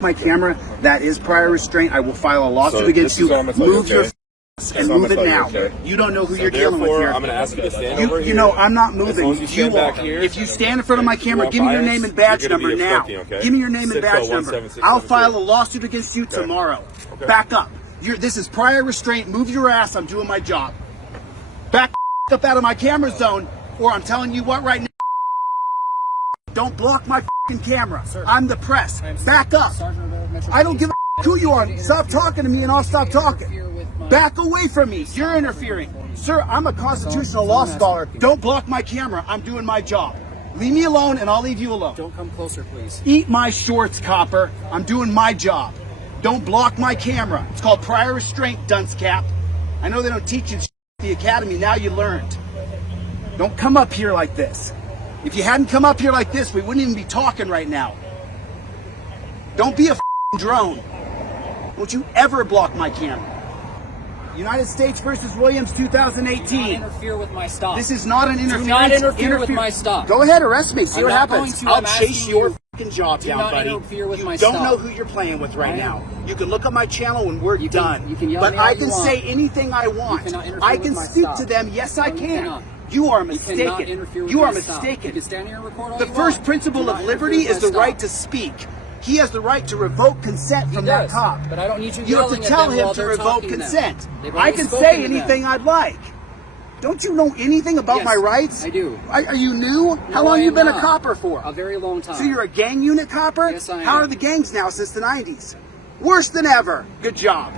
my camera, that is prior restraint. I will file a lawsuit against you. Move your and move it now. You don't know who you're dealing with here. I'm going to ask you to stand over here. You know, I'm not moving. You are. If you stand in front of my camera, give me your name and badge number now. Give me your name and badge number. I'll file a lawsuit against you tomorrow. Back up. This is prior restraint. Move your ass. I'm doing my job. Back up out of my camera zone, or I'm telling you what right now. Don't block my camera. I'm the press. Back up. I don't give a who you are. Stop talking to me and I'll stop talking. Back away from me. You're interfering. Sir, I'm a constitutional law scholar. Don't block my camera. I'm doing my job. Leave me alone and I'll leave you alone. Don't come closer, please. Eat my shorts, copper. I'm doing my job. Don't block my camera. It's called prior restraint, dunce cap. I know they don't teach you at the academy. Now you learned. Don't come up here like this. If you hadn't come up here like this, we wouldn't even be talking right now. Don't be a drone. Don't you ever block my camera. United States versus Williams, 2018. Do not interfere with my stop. This is not an interference. Do not interfere with my stop. Go ahead, arrest me. See what happens. I'll I'm chase your fucking jaw down, buddy. Do not interfere with my stop. stop. Don't know who you're playing with right now. You can look at my channel when we're done. You can yell but at me all I can you want. say anything I want. I can speak to them. Yes, I can. You are mistaken. You are mistaken. You can stand here and record all the you first want. principle of liberty is the right to speak. He has the right to revoke consent from that cop. But I don't need you You have to yelling tell at them him while to they're revoke talking to consent. them. I can say anything I'd like. Don't you know anything about my rights? I do. Are you new? How long have you been a copper for? A very long time. So you're a gang unit copper? Yes, I am. How are the gangs now since the 90s? Worse than ever. Good job.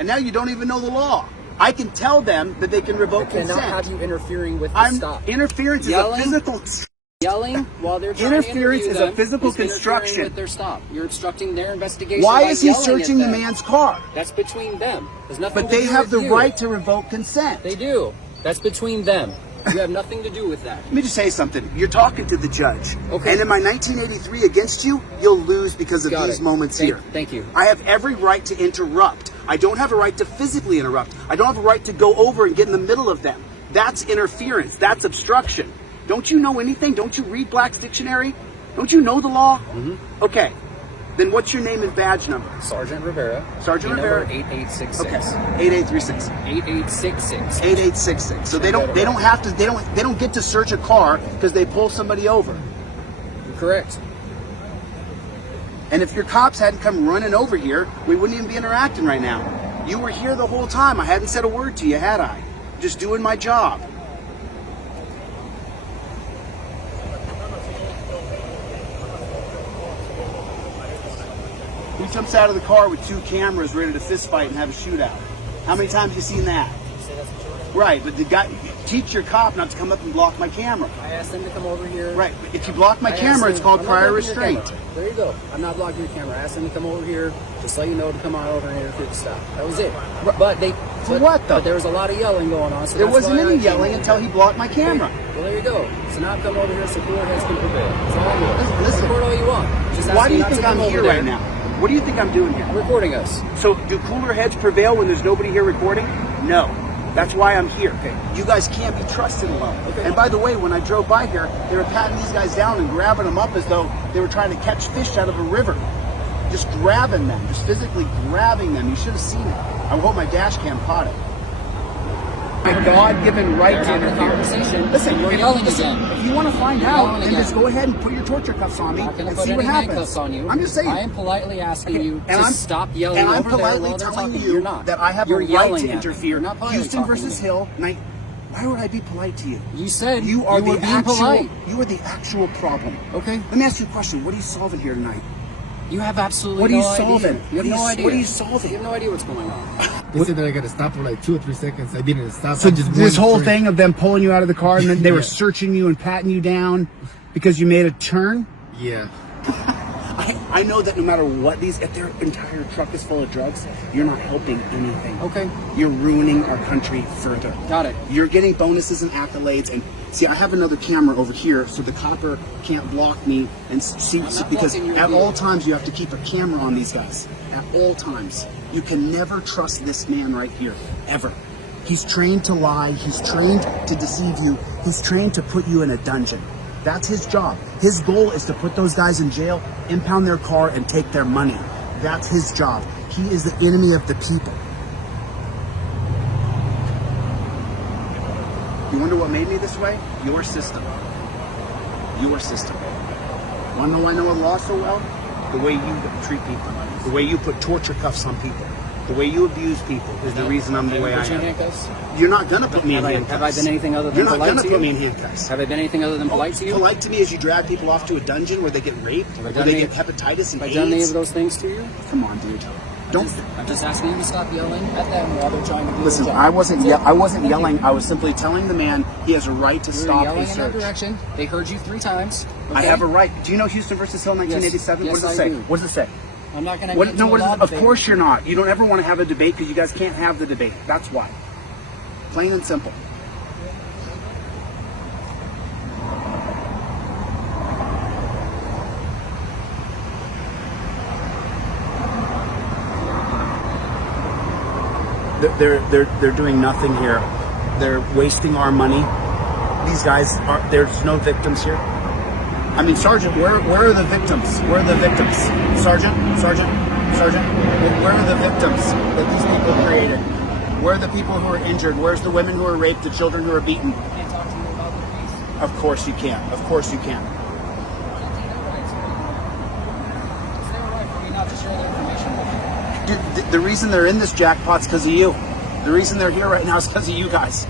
And now you don't even know the law. I can tell them that they can revoke consent. I cannot have you interfering with the stop. Interference is a physical... Yelling while they're trying interference to is a physical construction. With their stop. You're obstructing their investigation. Why is he searching the man's car? That's between them. There's nothing but to they do have with the you. right to revoke consent. They do. That's between them. You have nothing to do with that. Let me just say something. You're talking to the judge. Okay. And in my 1983 against you, you'll lose because of these moments here. Thank you. I have every right to interrupt. I don't have a right to physically interrupt. I don't have a right to go over and get in the middle of them. That's interference. That's obstruction. Don't you know anything? Don't you read Black's Dictionary? Don't you know the law? Mm-hmm. Okay. Then what's your name and badge number? Sergeant Rivera. Sergeant Rivera. Number 8866. Okay. 8836. 8866. 8866. So they don't have to. They don't get to search a car because they pull somebody over. You're correct. And if your cops hadn't come running over here, we wouldn't even be interacting right now. You were here the whole time. I hadn't said a word to you, had I? Just doing my job. Who jumps out of the car with two cameras ready to fist fight and have a shootout? How many times have you seen that? Right, but the guy, teach your cop not to come up and block my camera. I asked them to come over here. Right, but if you block my camera, it's called prior restraint. There you go. I'm not blocking your camera. I asked them to come over here, just let you know to come on over and interfere to stop. That was it. But they... For what, though? But there was a lot of yelling going on. So there wasn't any yelling until he blocked my camera. Well, there you go. So now come over here so cooler heads can prevail. That's all I'm doing. Listen. Record all you want. Just why do you think I'm here right now? What do you think I'm doing here? Recording us. So do cooler heads prevail when there's nobody here recording? No. That's why I'm here. Okay. You guys can't be trusted alone. Okay. And by the way, when I drove by here, they were patting these guys down and grabbing them up as though they were trying to catch fish out of a river. Just grabbing them, just physically grabbing them. You should have seen it. I hope my dash cam caught it. My God-given right to interfere. Listen, you're yelling again. If you want to find out, then just go ahead and put your torture cuffs on me and see what happens. I'm just saying. I am politely asking you to stop yelling over there. And I'm politely telling you that I have a right to interfere. Houston versus Hill. Why would I be polite to you? You said you are being polite. You are the actual problem. Okay. Let me ask you a question. What are you solving here tonight? You have absolutely no idea. What are you solving? You have no idea. What are you solving? You have no idea what's going on. They said that I got to stop for like 2 or 3 seconds. I didn't stop. So this whole thing of them pulling you out of the car and then they were searching you and patting you down because you made a turn? Yeah. I know that no matter what if their entire truck is full of drugs, you're not helping anything. Okay. You're ruining our country further. Got it. You're getting bonuses and accolades. And see, I have another camera over here so the copper can't block me and see, because at all times you have to keep a camera on these guys. At all times. You can never trust this man right here, ever. He's trained to lie. He's trained to deceive you. He's trained to put you in a dungeon. That's his job. His goal is to put those guys in jail, impound their car, and take their money. That's his job. He is the enemy of the people. You wonder what made me this way? Your system. Your system. Want to know why I know law so well? The way you treat people. The way you put torture cuffs on people. The way you abuse people is the reason I'm the way I am. You're not going to put me in handcuffs. Have I been anything other than You're not polite going to to you? put me in handcuffs. Have I been anything other than polite to you? Polite to me is you drag people off to a dungeon where they get raped, where they get hepatitis and AIDS. Have I done any of those things to you? Come on, dude. Don't. I'm just asking you to stop yelling at them while they're trying to do Listen, their job. I wasn't yelling. I was simply telling the man he has a right to stop yelling a in that search. direction. They heard you 3 times. Okay? I have a right. Do you know Houston versus Hill 1987? Yes, what does it I say? do. What does it say? I'm not going to What, get no, into what a is law it? Of debate. course you're not. You don't ever want to have a debate because you guys can't have the debate. That's why. Plain and simple. They're doing nothing here. They're wasting our money. These guys are. There's no victims here. I mean, Sergeant, where are the victims? Where are the victims? Sergeant. Where are the victims that these people created? Where are the people who are injured? Where's the women who are raped? The children who are beaten? I can't talk to you about the case. Of course you can. Of course you can. It's their right for me not to share their information with you. Dude, the reason they're in this jackpot's because of you. The reason they're here right now is because of you guys.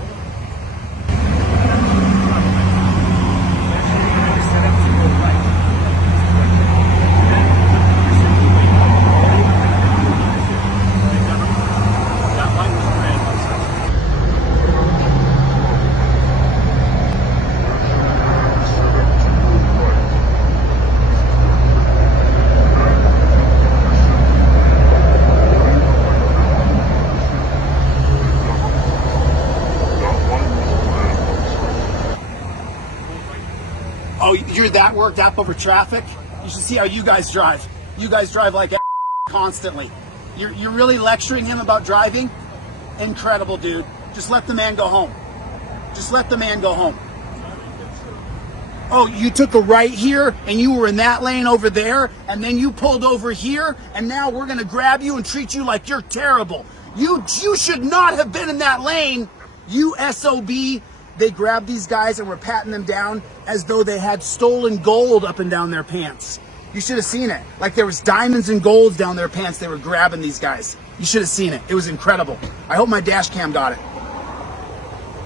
Oh, you're that worked up over traffic? You should see how you guys drive. You guys drive like constantly. You're really lecturing him about driving? Incredible, dude. Just let the man go home. Just let the man go home. Oh, you took a right here and you were in that lane over there and then you pulled over here and now we're going to grab you and treat you like you're terrible. You should not have been in that lane. U.S.C. They grabbed these guys and were patting them down as though they had stolen gold up and down their pants. You should have seen it. Like there was diamonds and golds down their pants. They were grabbing these guys. You should have seen it. It was incredible. I hope my dash cam got it.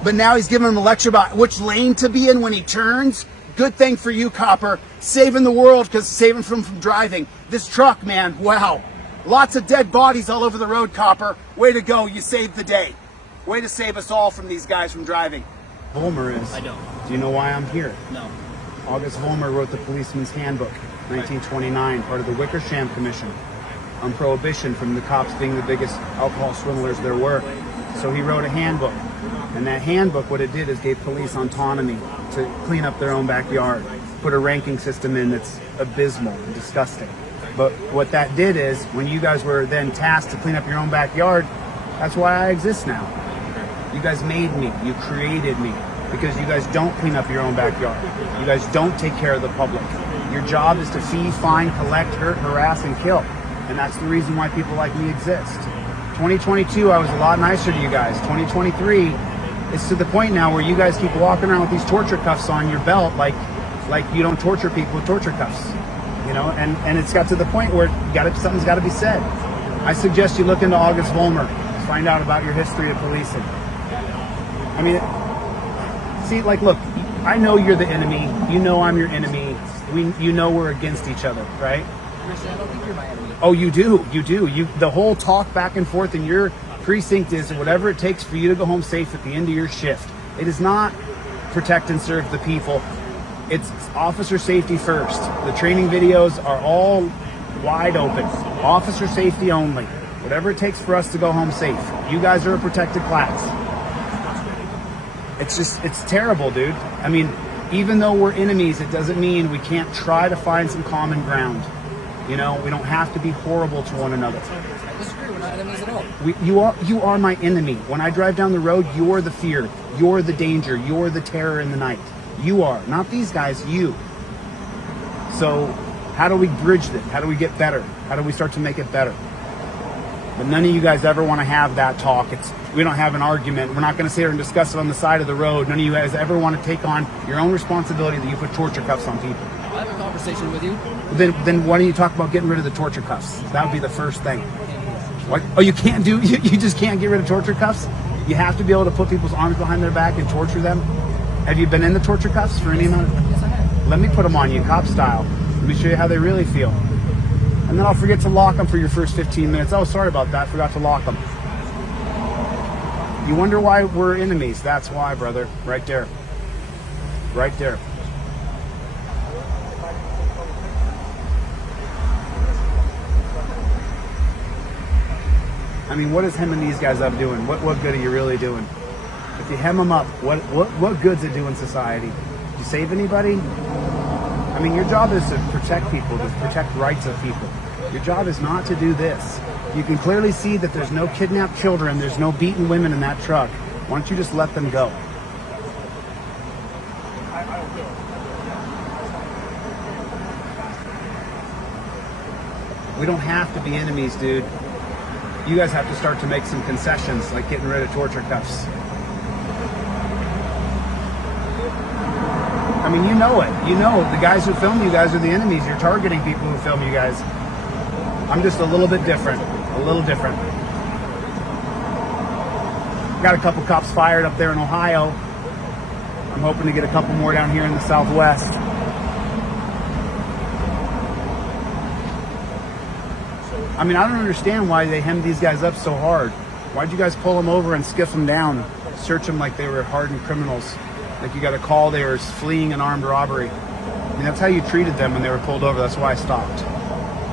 But now he's giving them a lecture about which lane to be in when he turns. Good thing for you, copper. Saving the world because saving from driving. This truck, man, wow. Lots of dead bodies all over the road, copper. Way to go. You saved the day. Way to save us all from these guys from driving. Vollmer is. I don't. Do you know why I'm here? No. August Vollmer wrote the Policeman's Handbook, 1929, part of the Wickersham Commission on prohibition from the cops being the biggest alcohol swindlers there were. So he wrote a handbook. And that handbook, what it did is gave police autonomy to clean up their own backyard, put a ranking system in that's abysmal and disgusting. But what that did is, when you guys were then tasked to clean up your own backyard, that's why I exist now. You guys made me, you created me, because you guys don't clean up your own backyard. You guys don't take care of the public. Your job is to fee, fine, collect, hurt, harass, and kill. And that's the reason why people like me exist. 2022, I was a lot nicer to you guys. 2023, it's to the point now where you guys keep walking around with these torture cuffs on your belt like you don't torture people with torture cuffs. You know, and it's got to the point where something's got to be said. I suggest you look into August Vollmer, find out about your history of policing. I mean, see, like, look, I know you're the enemy. You know I'm your enemy. You know we're against each other, right? I don't think you're my enemy. Oh, you do. You do. The whole talk back and forth in your precinct is whatever it takes for you to go home safe at the end of your shift. It is not protect and serve the people. It's officer safety first. The training videos are all wide open. Officer safety only. Whatever it takes for us to go home safe. You guys are a protected class. It's terrible, dude. I mean, even though we're enemies, it doesn't mean we can't try to find some common ground. You know, we don't have to be horrible to one another. I disagree. We're not enemies at all. You are my enemy. When I drive down the road, you're the fear. You're the danger. You're the terror in the night. You are. Not these guys, you. So how do we bridge this? How do we get better? How do we start to make it better? But none of you guys ever want to have that talk. We don't have an argument. We're not going to sit here and discuss it on the side of the road. None of you guys ever want to take on your own responsibility that you put torture cuffs on people. I'll have a conversation with you. Then why don't you talk about getting rid of the torture cuffs? That would be the first thing. What? Oh, you can't do? You just can't get rid of torture cuffs? You have to be able to put people's arms behind their back and torture them? Have you been in the torture cuffs for any amount of... Yes, I have. Let me put them on you, cop style. Let me show you how they really feel. And then I'll forget to lock them for your first 15 minutes. Oh, sorry about that. Forgot to lock them. You wonder why we're enemies. That's why, brother. Right there. Right there. I mean, what is hemming these guys up doing? What good are you really doing? If you hem them up, what good's it doing society? Do you save anybody? I mean, your job is to protect people, to protect rights of people. Your job is not to do this. You can clearly see that there's no kidnapped children, there's no beaten women in that truck. Why don't you just let them go? We don't have to be enemies, dude. You guys have to start to make some concessions, like getting rid of torture cuffs. I mean, you know it. You know the guys who film you guys are the enemies. You're targeting people who film you guys. I'm just a little bit different. A little different. Got a couple cops fired up there in Ohio. I'm hoping to get a couple more down here in the Southwest. I mean, I don't understand why they hemmed these guys up so hard. Why'd you guys pull them over and skiff them down? Search them like they were hardened criminals. Like you got a call they were fleeing an armed robbery. I mean, that's how you treated them when they were pulled over. That's why I stopped.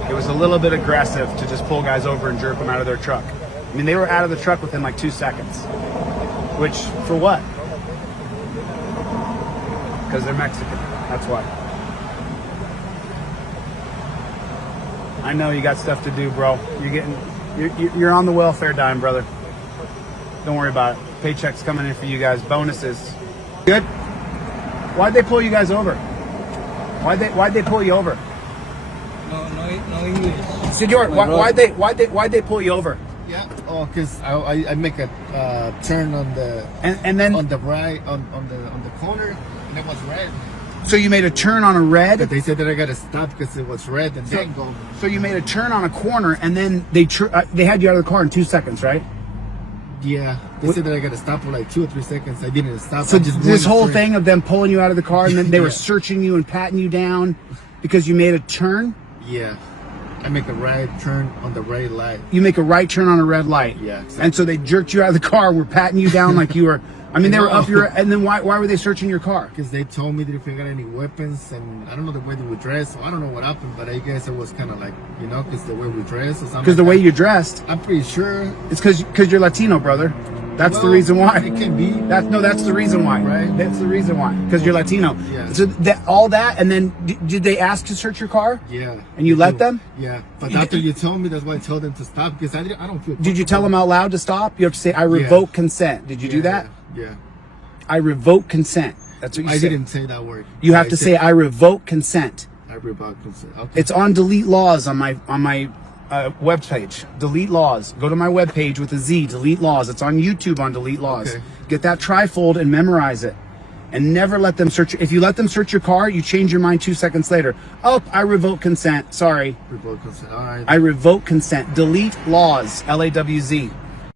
It was a little bit aggressive to just pull guys over and jerk them out of their truck. I mean, they were out of the truck within like 2 seconds. Which, for what? Because they're Mexican. That's why. I know you got stuff to do, bro. You're on the welfare dime, brother. Don't worry about it. Paychecks coming in for you guys. Bonuses. Good? Why'd they pull you guys over? Why'd they pull you over? No English. Senor, why'd they pull you over? Yeah. Oh, cause I make a turn on the and then on the right on the corner and it was red. So you made a turn on a red. But they said that I gotta stop because it was red and then go. So you made a turn on a corner and then they had you out of the car in 2 seconds, right? Yeah. They said that I gotta stop for like 2 or 3 seconds. I didn't stop. So this whole thing of them pulling you out of the car and then they were searching you and patting you down because you made a turn? Yeah. I make a right turn on the red light. You make a right turn on a red light. Yeah. Exactly. And so they jerked you out of the car, were patting you down like you were. I mean, they were up your. And then why were they searching your car? Because they told me that if I got any weapons, and I don't know the way they were dressed, so I don't know what happened, but I guess it was kind of like, you know, because the way we dressed or something. Because the way you dressed. I'm pretty sure. It's because you're Latino, brother. That's the reason why. It can be. That's the reason why. Right. That's the reason why. Because you're Latino. Yeah. So all that, and then did they ask to search your car? Yeah. And you let them? Yeah. But after you told me, that's why I told them to stop, because I don't feel. Did you tell them out loud to stop? You have to say, I revoke consent. Did you do that? Yeah. I revoke consent. That's what you said. I didn't say that word. You have to say, I revoke consent. I revoke consent. Okay. It's on delete laws on my webpage. Delete laws. Go to my webpage with a Z. Delete laws. It's on YouTube on delete laws. Okay. Get that trifold and memorize it. And never let them search. If you let them search your car, you change your mind 2 seconds later. Oh, I revoke consent. Sorry. Revoke consent. All right. I revoke consent. Delete laws. LAWZ.